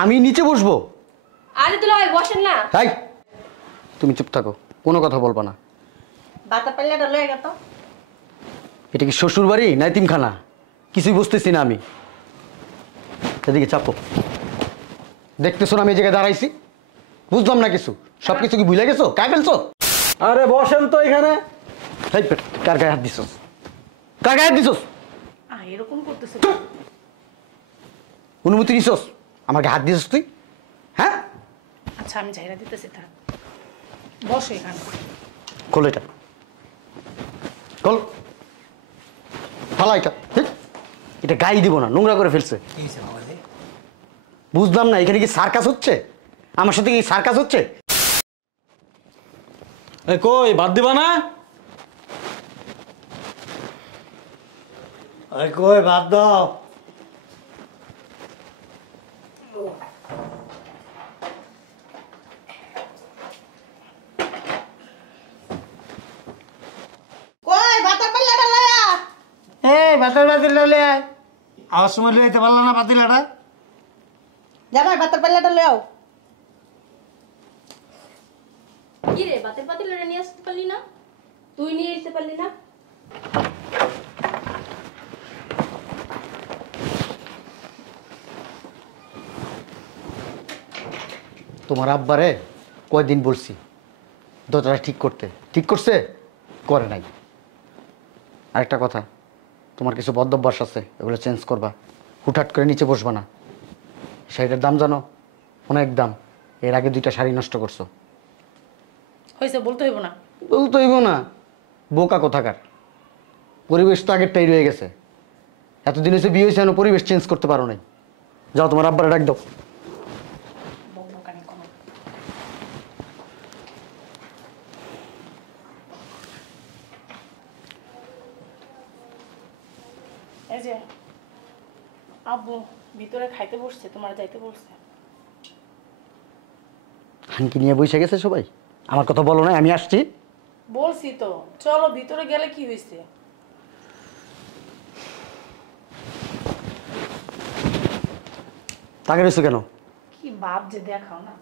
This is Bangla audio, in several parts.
আমি নিচে বসবো? আরে দুলা ভাই বসেন না। তাই তুমি চুপ থাকো, কোনো কথা বলবা না। বাতা পাল্লাটা লয়ে গেত। এটা কি শ্বশুর বাড়ি না এতিমখানা? কিছুই বুঝতেছি না আমি। এদিকে চাপো। দেখতেছো না আমি এই জায়গায় দাঁড়াইছি? বুঝলাম না কিছু। সব কিছু কি ভুলে গেছো? কায় ফেলছো? আরে বসেন তো এখানে। কার গায়ে হাত দিছস? কার গায়ে হাত দিছস? এরকম করতেছে। অনুমতি নিছস? আমার গায়ে হাত দিছস তুই? হ্যাঁ? আচ্ছা আমি ঝাইরা দিতেছি থাক। বসো এখানে। খোল এটা। খোল। ফালা এটা। এটা গায়ে দিব না, নোংরা করে ফেলছে। বুঝলাম না, এখানে কি সার্কাস হচ্ছে? আমার সাথে কি সার্কাস হচ্ছে? কই ভাত দিবা না? কই ভাত দাও। কই বাতা পাল্লাটা লয়া। ভাতের পাতিলটা লয়ে আয়। আওয়াজ সময় লয়ে যেতে পারলো না পাতিলাটা? জামাই বাতা পাল্লাটা লয়াও। কি রে বাতের পাতিলটা নিয়ে আসতে পারলি না? তুই নিয়ে আসতে পারলি না? তোমার আব্বারে কয়দিন বলছি দরজাটা ঠিক করতে, ঠিক করছে? করে নাই। আরেকটা কথা, তোমার কিছু বদ্ধভ্যাস আছে, এগুলো চেঞ্জ করবা। হুটহাট করে নিচে বসবা না। শাড়িটার দাম জানো? অনেক দাম। এর আগে 2টা শাড়ি নষ্ট করছো। হয়েছে বলতে হইব না। বলতে হইব না? বোকা কোথাকার। পরিবেশ তো আগেরটাই রয়ে গেছে। এতদিন হয়েছে বিয়ে হয়েছে, পরিবেশ চেঞ্জ করতে পারো নাই। যাও তোমার আব্বারে ডাক দাও। এই যে আব্বু ভিতরে খাইতে বসছে, তোমার যাইতে বলছে। হানকি নিয়ে বসে গেছে সবাই। আমার কথা বলো না, আমি আসছি। বলছি তো চলো ভিতরে গেলে কি হয়েছে? তাকে রয়েছো কেন? কি বাপ যে দেখাও না।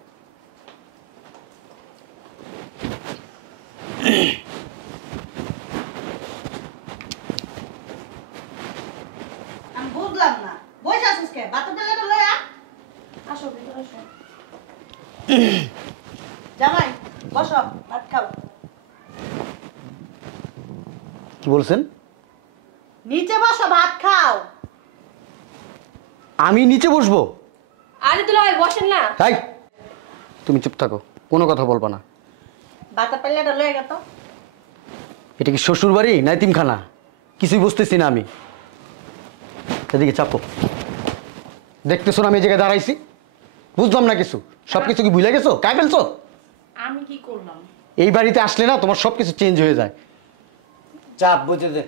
আমি বুঝলাম না, বসে আছিস কে? বাতা পেলাটা লয়া আসো, ভিতরে আসো। জামাই বসো, ভাত খাও। কি বলছেন? নিচে বসো, ভাত খাও। আমি নিচে বসবো? আরে দুলা ভাই বসেন না। তাই তুমি চুপ থাকো, কোনো কথা বলবা না। বাতা পেলাটা লয়ে গেত। এটা কি শ্বশুর বাড়ি না এতিমখানা? কিছুই বুঝতেছি না আমি। এদিকে চাপো। দেখতেছো না আমি এই জায়গায় দাঁড়াইছি? বুঝলাম না কিছু। সব কিছু কি ভুলে গেছো? কায় ফেলছো? আমি কি করলাম? এই বাড়িতে আসলে না তোমার সব কিছু চেঞ্জ হয়ে যায়। চাপ বুঝে দে।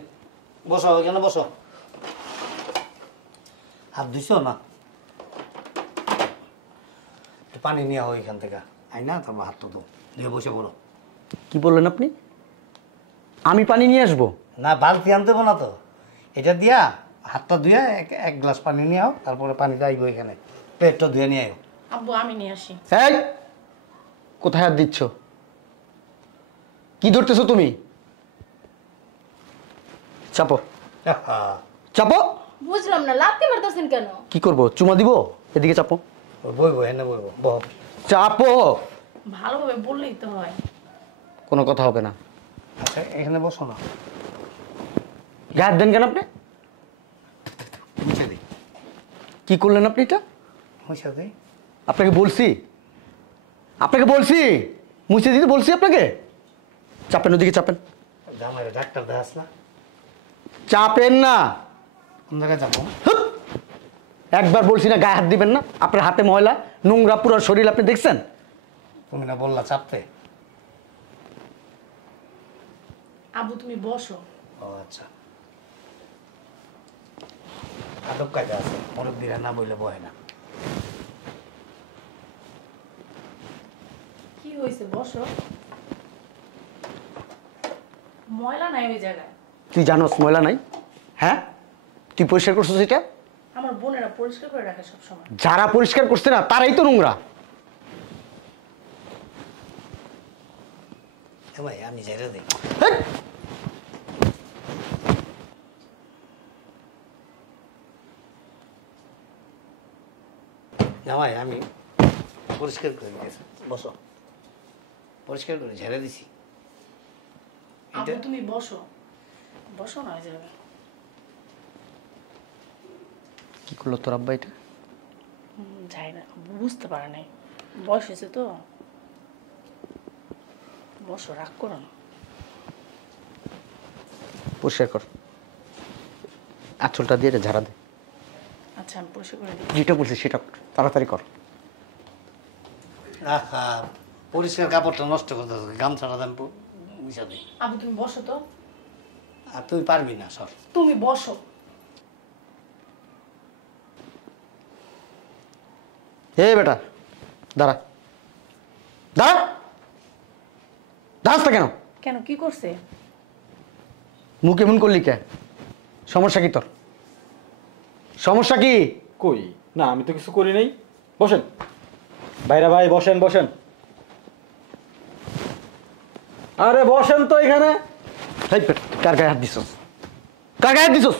বসো এখানে বসো। হাত ধুইছো না? পানি নিয়ে হয় এখান থেকে। আই না তোমার হাত তো দিয়ে বসে পড়ো। কি বললেন আপনি? আমি পানি নিয়ে আসবো? না বালতি আনতে দেবো না তো। এটা দিয়া হাতটা ধুয়ে এক গ্লাস পানি নিয়ে আও, তারপরে পানিটা আইবো এখানে। প্লেটটা ধুয়ে নিয়ে আও। আব্বু আমি নিয়ে আসি। এই কোথায় হাত দিচ্ছ? কি ধরতেছো তুমি? চাপো চাপো। বুঝলাম না, লাথি মারতেছেন কেন? কি করব, চুমা দিব? এদিকে চাপো। বইবো এনে বইবো বহ। চাপো। ভালোভাবে বললেই তো হয়। কোনো কথা হবে না। আচ্ছা এখানে বসো না। গায়ে হাত দেন কেন আপনি? মুছে দিই। কি করলেন আপনি এটা? মুছে দিই। আপনাকে বলছি, আপনাকে বলছি মুছে দিতে বলছি আপনাকে। চাপেন, ওদিকে চাপেন। জামাইরে ডাক্তার দেখাস না? চাপেন না। কোন জায়গায় যাবো? হুপ! একবার বলছি না গায়ে হাত দিবেন না। আপনার হাতে ময়লা, নোংরা পুরো শরীর আপনি দেখছেন? তুমি না বললা চাপতে? আব্বু তুমি বসো। ও আচ্ছা, আদব কায়দা আছে, মুরব্বীরা না বইলে বয় না। কি হয়েছে বসো। ময়লা নাই ওই জায়গায়। তুই জানোস ময়লা নাই? হ্যাঁ, তুই পরিষ্কার করছিস এটা? আমার বোনেরা পরিষ্কার করে রাখে সব সময়। যারা পরিষ্কার করছে না তারাই তো নোংরা। ভাই আমি ঝেড়ে দিই। হেৎ! জামাই আমি পরিষ্কার করে দিয়েছি, বসো। পরিষ্কার করে ঝেড়ে দিছি। আপু তুমি বসো, বসো না ওই জায়গায়। কি করলো তোর আব্বা এটা? যাই না, বুঝতে পারে নাই, বয়স হয়েছে তো। বসো, রাগ করো না। পরিষ্কার কর, আঁচলটা দিয়ে এটা ঝাড়া দে। আচ্ছা আমি পরিষ্কার করে দিই। যেটা বলছিস সেটা কর, তাড়াতাড়ি কর। আহা, পরিষ্কার কাপড়টা নষ্ট করতে হবে, গামছাটা দাম মিশা দিই। আপু তুমি বসো তো। আর তুই পারবি না সর। তুমি বসো। হে বেটা, দাঁড়া দাঁড়া, দাঁড়াস না কেন? কেন, কি করছে? মুখ এমন করলি কে? সমস্যা কি তোর? সমস্যা কি? কই না, আমি তো কিছু করি নাই। বসেন ভাইরা ভাই, বসেন বসেন। আরে বসেন তো এখানে। হেই বেটা, কার গায়ে হাত দিছস? কার গায়ে হাত দিছস?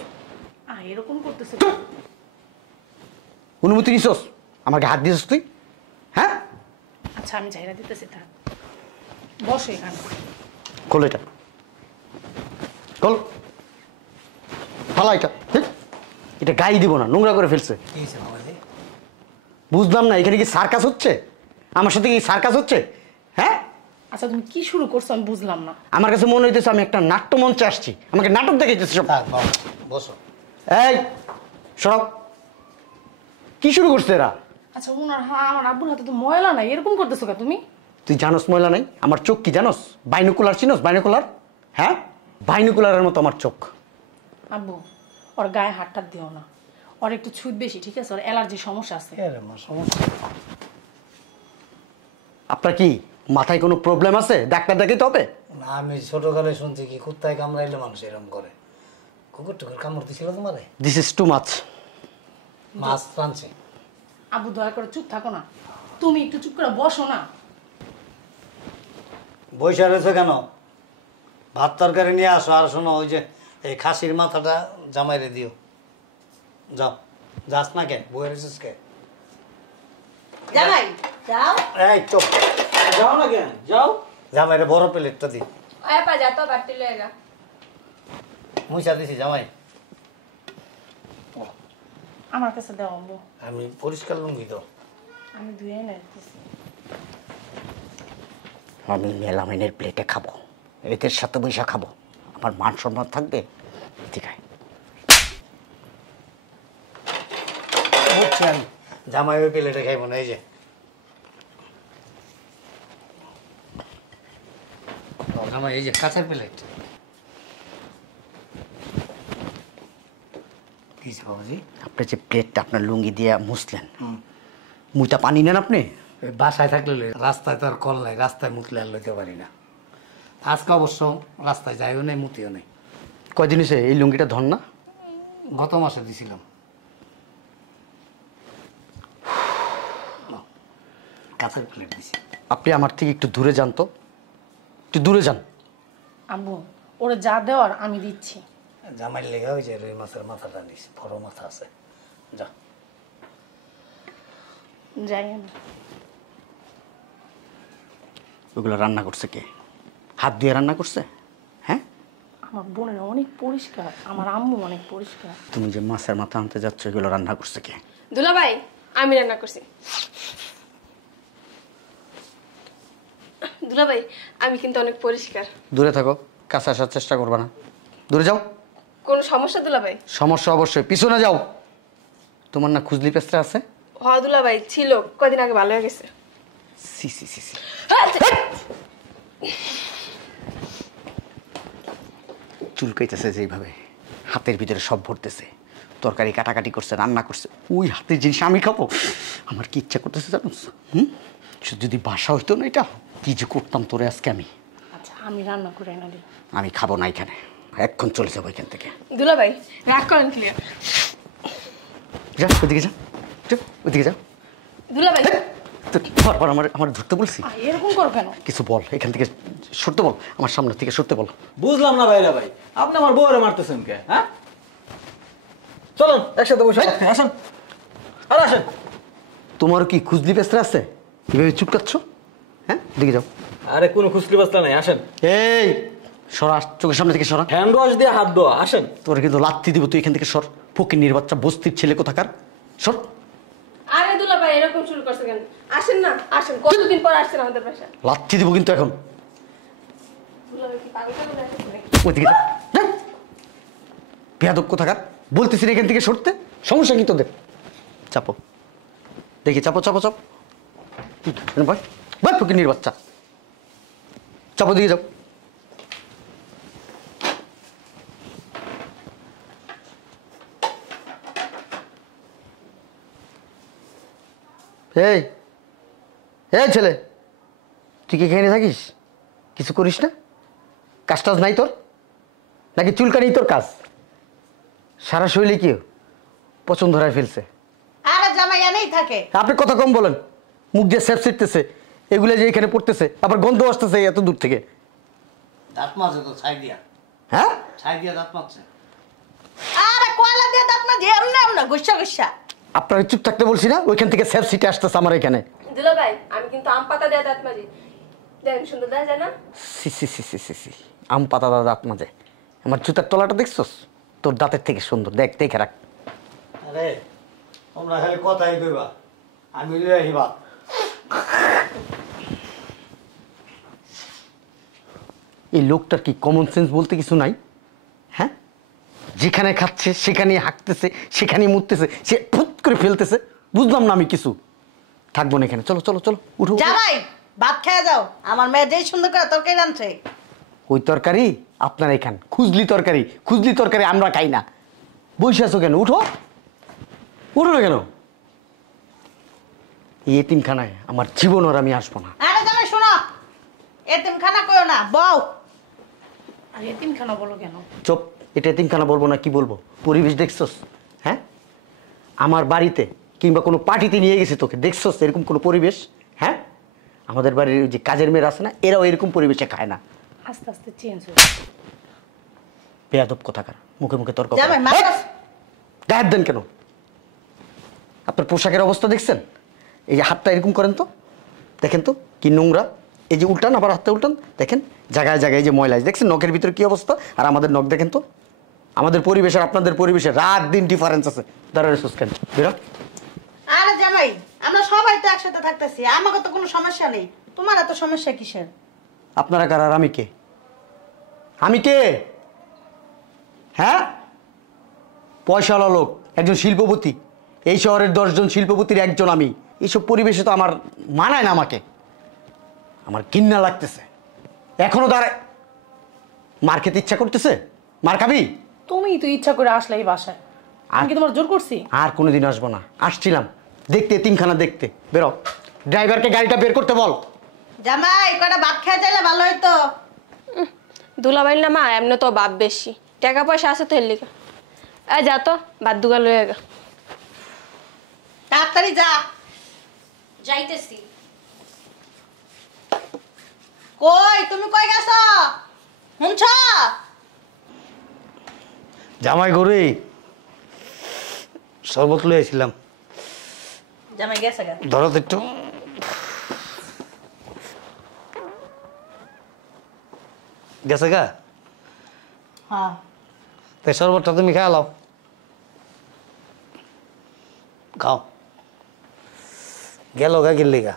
এরকম করতেছে। অনুমতি নিছস? আমাকে হাত দিছস তুই? হ্যাঁ, আচ্ছা আমি ঝাইরা দিতেছি, থাক বসো এখানে। খোল এটা, খোল, ফালা এটা। হেই, এটা গায়ে দিব না, নোংরা করে ফেলছে। কি হয়েছে বাবাজি? বুঝলাম না, এখানে কি সার্কাস হচ্ছে? আমার সাথে কি সার্কাস হচ্ছে? হ্যাঁ, আচ্ছা তুমি কি শুরু করছো আমি বুঝলাম না। আমার কাছে মনে হইতেছে আমি একটা নাট্যমঞ্চে আসছি, আমাকে নাটক দেখাইতেছে সব। থাক বাবা, বসো। এই সরব, কি শুরু করছে এরা? আচ্ছা ওনার, হ্যাঁ আমার আব্বুর হাতে তো ময়লা নাই, এরকম করতেছো কে তুমি? তুই জানোস ময়লা নাই? আমার চোখ কি জানোস? বাইনোকুলার চিনোস? বাইনোকুলার, হ্যাঁ, বাইনোকুলারের মতো আমার চোখ। আব্বু ওর গায়ে হাতটা দিও না, ওর একটু ছুঁত বেশি, ঠিক আছে? ওর অ্যালার্জি সমস্যা আছে। কে রে মা, সমস্যা? আপনার কি মাথায় কোনো প্রবলেম আছে? ডাক্তার দেখাইতে হবে? না, আমি ছোটকালে শুনছি কি কুত্তায় কামড়াইলে মানুষ এরকম করে। কুকুর টুকুর কামড় দিছিল তোমারে? This is too much. মাছ টানছে। আব্বু দয়া করে চুপ থাকো না, তুমি একটু চুপ করে বসো না। বৈশা রয়েছে কেন? ভাত তরকারি নিয়ে আসো। আর শোনো, ওই যে এই খাসির মাথাটা জামাইরে দিও। যাও, যাস না কে? বই রেছিস কে? জামাই যাও। এই চুপ, যাও না কেন, যাও। জামাইরে বড় প্লেটটা দি। পা যা তো বাড়তি লেগা। মুইসা দিছি জামাই। আমার কাছে দাও আব্বু, আমি পরিষ্কার লুঙ্গি তো। আমি ধুয়ে এনে দিতেছি। আমি মেলামিনের প্লেটে খাবো, এদের সাথে বৈশা খাবো, আমার মান সম্মান থাকবে। ঠিক আছে, বুঝছি আমি। জামাই ওই প্লেটে খাইব না। এই যে জামাই, এই যে কাঁচের প্লেট। কি বাবাজি? আপনি যে প্লেটটা আপনার লুঙ্গি দিয়ে মুছলেন, মুইটা পানি নেন আপনি? ওই বাসায় থাকলে রাস্তায় তো আর কল নাই, রাস্তায় মুতলে আর লইতে পারি না। আজকে অবশ্য রাস্তায় যাইও নাই, মুতিও নাই। কয়দিন হয়েছে এই লুঙ্গিটা ধর না? গত মাসে দিছিলাম। কাঁচের প্লেট দিছি। আপনি আমার থেকে একটু দূরে যান তো, একটু দূরে যান। আব্বু ওরে যা দেওয়ার আমি দিচ্ছি। জামাইয়ের লেগে ওই যে রুই মাছের মাথাটা নিস, বড় মাথা আছে। যা। যাই আমি। ওগুলো রান্না করছে কে? হাত দিয়ে রান্না করছে? হ্যাঁ, আমার বোনের অনেক পরিষ্কার, আমার আম্মু অনেক পরিষ্কার। তুমি যে মাছের মাথা আনতে যাচ্ছ, এগুলো রান্না করছে কে? দুলা ভাই আমি রান্না করছি। দুলা ভাই আমি কিন্তু অনেক পরিষ্কার। দূরে থাকো, কাছে আসার চেষ্টা করবে না, দূরে যাও। কোনো সমস্যা দুলা ভাই? সমস্যা অবশ্যই, পিছনে যাও। তোমার না খুজলি পেস্ট্রা আছে? হ দুলা ভাই ছিল, কদিন আগে ভালো হয়ে গেছে। সি সি সি সি, চুলকাইতেছে যেইভাবে, হাতের ভিতরে সব ভরতেছে। তরকারি কাটাকাটি করছে, রান্না করছে, ওই হাতের জিনিস আমি খাবো? আমার কি ইচ্ছা করতেছে জানোস? যদি বাসা হইতো না এটা, কি যে করতাম তোরে আজকে আমি। আচ্ছা আমি রান্না করে এনে দিই। আমি খাবো না এখানে, এক্ষণ চলে যাবো এখান থেকে। দুলা ভাই রাগ করেন ক্লিয়ার। যা ওদিকে যা, চুপ, ওদিকে যা। দুলাভাই তো বারবার আমার ধরতে বলছি, এরকম করো কেন? কিছু বল, এখান থেকে সরতে বল, আমার সামনে থেকে সরতে বল। বুঝলাম না ভাইরা ভাই, আপনি আমার বউরে মারতেছেন কে? হ্যাঁ, চলুন একসাথে বসে আসেন, আর আসেন। তোমার কি খুজলি পেস্তা আছে এভাবে চুপকাচ্ছ? হ্যাঁ, দিকে যাও। আরে কোনো খুশলি বাস্তা নাই, আসেন। এই সরা, চোখের সামনে থেকে সরা। হ্যান্ড ওয়াশ দিয়ে হাত ধোয়া, আসেন। তোর কিন্তু লাত্তি দিব, তুই এখান থেকে সর। ফকিন্নির বাচ্চা, বস্তির ছেলে কোথাকার, সর। আরে দুলাভাই এরকম শুরু করছে কেন? আসেন না, আসেন। কতদিন পর আসছেন আমাদের বাসায়? লাত্তি দিব কিন্তু এখন। দুলাভাই কি পাগল টাগল হয়ে গেছে নাকি? ওইদিকে যা, বেয়াদব কোথাকার, বলতেছি না এখান থেকে সরতে। সমস্যা কি তোদের? চাপো, দেখি চাপো চাপো চাপ, ভাই ভাই ফকিন্নির বাচ্চা, চাপো, দিকে যাও। এই এই ছেলে, তুই কি এখানে থাকিস? কিছু করিস না? কাজ টাজ নাই তোর? নাকি চুলকানি তোর কাজ? সারা শৈলী কি পছন্দ ধরায় ফেলছে? আরে জামাই এনেই থাকে। আপনি কথা কম বলেন, মুখ দিয়ে স্যাপ ছিটতেছে, এগুলো যে এখানে পড়তেছে, আবার গন্ধ আসতেছে এত দূর থেকে। দাঁত মারছে তো ছাই দিয়া, হ্যাঁ, ছাই দিয়া দাঁত মারছে। আরে কয়লা দিয়ে দাঁত না, যে এমনি এমনি গুসা গুসা। আপনার চুপ থাকতে বলছি না? ওইখান থেকে স্যাপ ছিটে আসতেছে আমার এখানে। দুলাভাই আমি কিন্তু আম পাতা দিয়ে দাঁত মাজি, দেখেন সুন্দর দেখা যায় না? সি সি সি সি সি সি, আম পাতা দাঁত মাঝে, আমার জুতার তলাটা দেখছস? তোর দাঁতের থেকে সুন্দর, দেখ দেখে রাখ। আরে তোমরা খালি কথাই কইবা, আমি লই আহিবা। এই লোকটার কি কমন সেন্স বলতে কিছু নাই? হ্যাঁ, যেখানে খাচ্ছে সেখানেই হাঁকতেছে, সেখানেই মুততেছে, সে ফুট করে ফেলতেছে। বুঝলাম না আমি কিছু। থাকবো না এখানে, চলো চলো চলো, উঠো উঠো। জামাই ভাত খেয়ে যাও, আমার মেয়ে যেই সুন্দর করে তরকারি রাঁধছে। ওই তরকারি আপনারা এখান, খুজলি তরকারি, খুজলি তরকারি আমরা খাই না। বসে আছো কেন? উঠো, উঠো না কেন? এই এতিমখানায় আমার জীবন আর আমি আসবো না। আরে জামাই শোনো, এতিমখানা কইও না, বউ। আর এতিমখানা বলো কেন? চুপ, এটা এতিমখানা বলবো না কি বলবো? পরিবেশ দেখছস? হ্যাঁ, আমার বাড়িতে কিংবা কোনো পার্টিতে নিয়ে গেছি তোকে, দেখছস এরকম কোনো পরিবেশ? হ্যাঁ, আমাদের বাড়ির যে কাজের মেয়েরা আছে না, এরাও এরকম পরিবেশে খায় না। আস্তে আস্তে চেঞ্জ হয়ে বেয়াদব কোথাকার, মুখে মুখে তর্ক করে। জামাই মাছ। গায়ের দেন কেন? আপনার পোশাকের অবস্থা দেখছেন? এই যে হাতটা এরকম করেন তো, দেখেন তো কি নোংরা। এই যে উল্টান, আবার হাতটা উল্টান, দেখেন জায়গায় জায়গায় যে ময়লা আছে, দেখছেন নখের ভিতরে কি অবস্থা? আর আমাদের নখ দেখেন তো, আমাদের পরিবেশ আর আপনাদের পরিবেশে রাত দিন ডিফারেন্স আছে। দাঁড়ারে সুস্কেন বেরো। আরে জামাই আমরা সবাই তো একসাথে থাকতেছি, আমাকে তো কোনো সমস্যা নেই, তোমার এত সমস্যা কিসের? আপনারা কার আর আমি কে? আমি কে? হ্যাঁ, পয়সাওয়ালা লোক, একজন শিল্পপতি, এই শহরের 10 জন শিল্পপতির একজন আমি। এইসব পরিবেশে তো আমার মানায় না, আমাকে আমার ঘৃণা লাগতেছে। এখনো দাঁড়ায়, মার খেতে ইচ্ছা করতেছে? মার খাবি? তুমি তো ইচ্ছা করে আসলে এই বাসায়, আমি কি তোমার জোর করছি? আর কোনোদিন আসবো না। আসছিলাম দেখতে, এতিমখানা দেখতে। বেরো, ড্রাইভারকে গাড়িটা বের করতে বল। জামাই কয়টা ভাত খেয়ে চাইলে ভালো হইতো। দুলাভাই না মা এমনি তো বাপ বেশি, টাকা পয়সা আছে তো এর লিগা। এই যা তো ভাত দুগা লয়ে গা। তাড়াতাড়ি যা। যাইতেছি। কই তুমি কই গেছো? শুনছ? জামাই গরে শরবত লই আইছিলাম, জামাই গেছে গা। ধরো তো একটু। গেছে গা? হ্যাঁ তাই শরবতটা তুমি খেয়ে লাও, খাও। গেল গা গেলি গা।